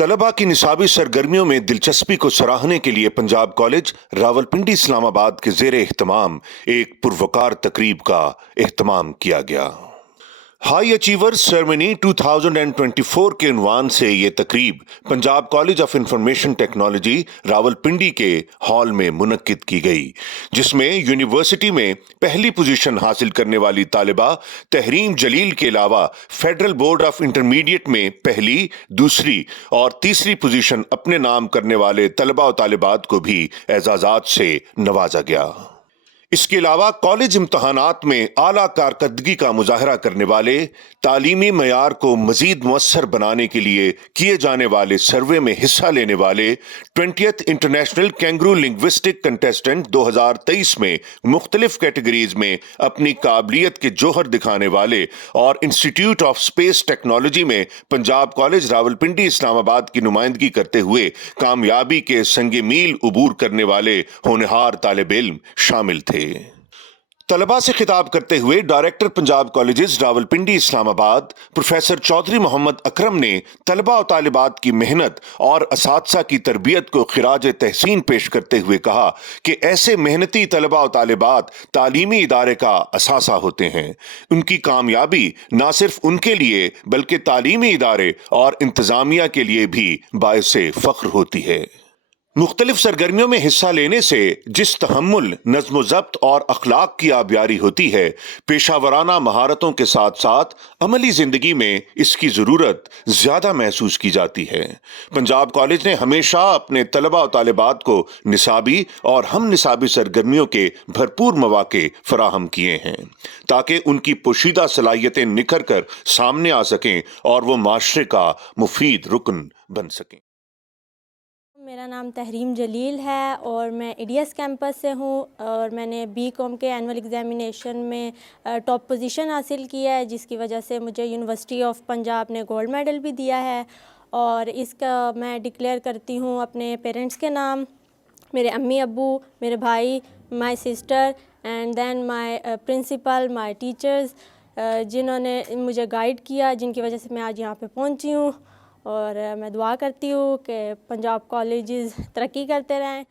طلباء کی نصابی سرگرمیوں میں دلچسپی کو سراہنے کے لیے پنجاب کالج راولپنڈی اسلام آباد کے زیر اہتمام ایک پروقار تقریب کا اہتمام کیا گیا۔ ہائی اچیورز سرمنی 2024 کے عنوان سے یہ تقریب Punjab college of information technology Rawalpindi کے ہال میں منعقد کی گئی، جس میں یونیورسٹی میں پہلی پوزیشن حاصل کرنے والی طالبہ تحریم جلیل کے علاوہ فیڈرل بورڈ آف انٹرمیڈیٹ میں پہلی، دوسری اور تیسری پوزیشن اپنے نام کرنے والے طلبہ و طالبات کو بھی اعزازات سے نوازا گیا۔ اس کے علاوہ کالج امتحانات میں اعلیٰ کارکردگی کا مظاہرہ کرنے والے، تعلیمی معیار کو مزید مؤثر بنانے کے لیے کیے جانے والے سروے میں حصہ لینے والے 20th international kangaroo linguistic contestant 2023 میں مختلف کیٹیگریز میں اپنی قابلیت کے جوہر دکھانے والے اور انسٹیٹیوٹ آف اسپیس ٹیکنالوجی میں پنجاب کالج راولپنڈی اسلام آباد کی نمائندگی کرتے ہوئے کامیابی کے سنگ میل عبور کرنے والے ہونہار طالب علم شامل تھے۔ طلباء سے خطاب کرتے ہوئے ڈائریکٹر پنجاب کالجز راولپنڈی اسلام آباد پروفیسر چودھری محمد اکرم نے طلباء و طالبات کی محنت اور اساتذہ کی تربیت کو خراج تحسین پیش کرتے ہوئے کہا کہ ایسے محنتی طلباء و طالبات تعلیمی ادارے کا اثاثہ ہوتے ہیں۔ ان کی کامیابی نہ صرف ان کے لیے بلکہ تعلیمی ادارے اور انتظامیہ کے لیے بھی باعث فخر ہوتی ہے۔ مختلف سرگرمیوں میں حصہ لینے سے جس تحمل، نظم و ضبط اور اخلاق کی آبیاری ہوتی ہے، پیشہ ورانہ مہارتوں کے ساتھ ساتھ عملی زندگی میں اس کی ضرورت زیادہ محسوس کی جاتی ہے۔ پنجاب کالج نے ہمیشہ اپنے طلباء و طالبات کو نصابی اور ہم نصابی سرگرمیوں کے بھرپور مواقع فراہم کیے ہیں تاکہ ان کی پوشیدہ صلاحیتیں نکھر کر سامنے آ سکیں اور وہ معاشرے کا مفید رکن بن سکیں۔ میرا نام تحریم جلیل ہے اور میں ای ڈی ایس کیمپس سے ہوں اور میں نے بی کام کے اینول ایگزامینیشن میں ٹاپ پوزیشن حاصل کیا ہے، جس کی وجہ سے مجھے یونیورسٹی آف پنجاب نے گولڈ میڈل بھی دیا ہے، اور اس کا میں ڈکلیئر کرتی ہوں اپنے پیرنٹس کے نام، میرے امی ابو، میرے بھائی، my sister and then my principal, my teachers, جنہوں نے مجھے گائیڈ کیا، جن کی وجہ سے میں آج یہاں پہ پہنچی ہوں، اور میں دعا کرتی ہوں کہ پنجاب کالجز ترقی کرتے رہیں۔